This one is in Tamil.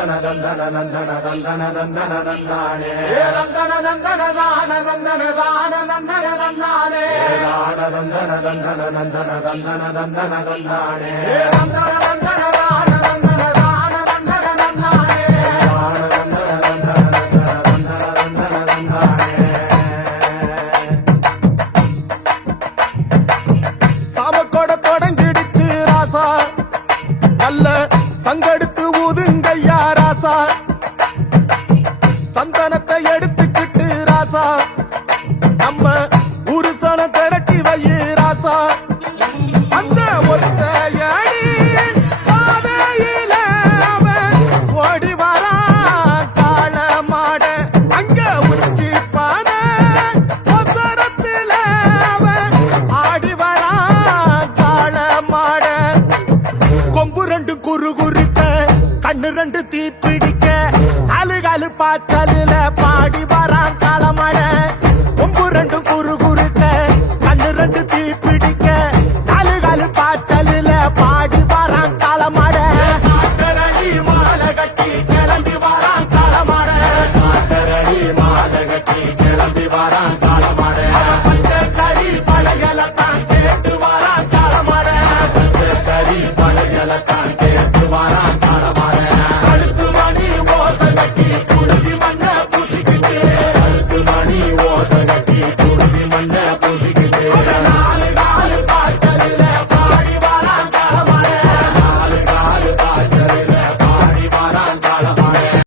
நந்தன நந்தன நந்தன நந்தன நந்தன நந்தானே நந்தன நந்தன தான நந்தன தான நந்தன நந்தானே தான நந்தன நந்தன நந்தன நந்தன நந்தன நந்தானே நந்தன நந்தன தான நந்தன தான நந்தன நந்தானே தான நந்தன நந்தன நந்தன நந்தன நந்தானே சாமக்கோட தொடங்கிடுச்சு ராசா நல்ல சங்கெடுத்து ஊதுங்கய்யா ராசா சந்தனத்தை எடுத்துக்கிட்டு ராசா நம்ம உருசன திரட்டி வையே ராசா அந்த ஒருத்த பாதையில அவன் ஓடி வரா கால மாட அங்க உச்சி பான ஒசரத்துல அவன் ஆடி வரா கால மாட கொம்பு ரெண்டு குறு குறுக்க கண்ணு ரெண்டு தீப்பிடிக்க அழுகாலு பாச்சலில பாடி வரான் காலமட கொம்பு ரெண்டு குறு குறுக்க கண்ணு ரெண்டு தீப்பிடிக்க அழுகாலு பாச்சலில பாடி வரான் காலமட காட்டரடி மாலை கட்டி கிளம்பி வரான் காலமட காட்டரடி மாலை கட்டி கிளம்பி வரான்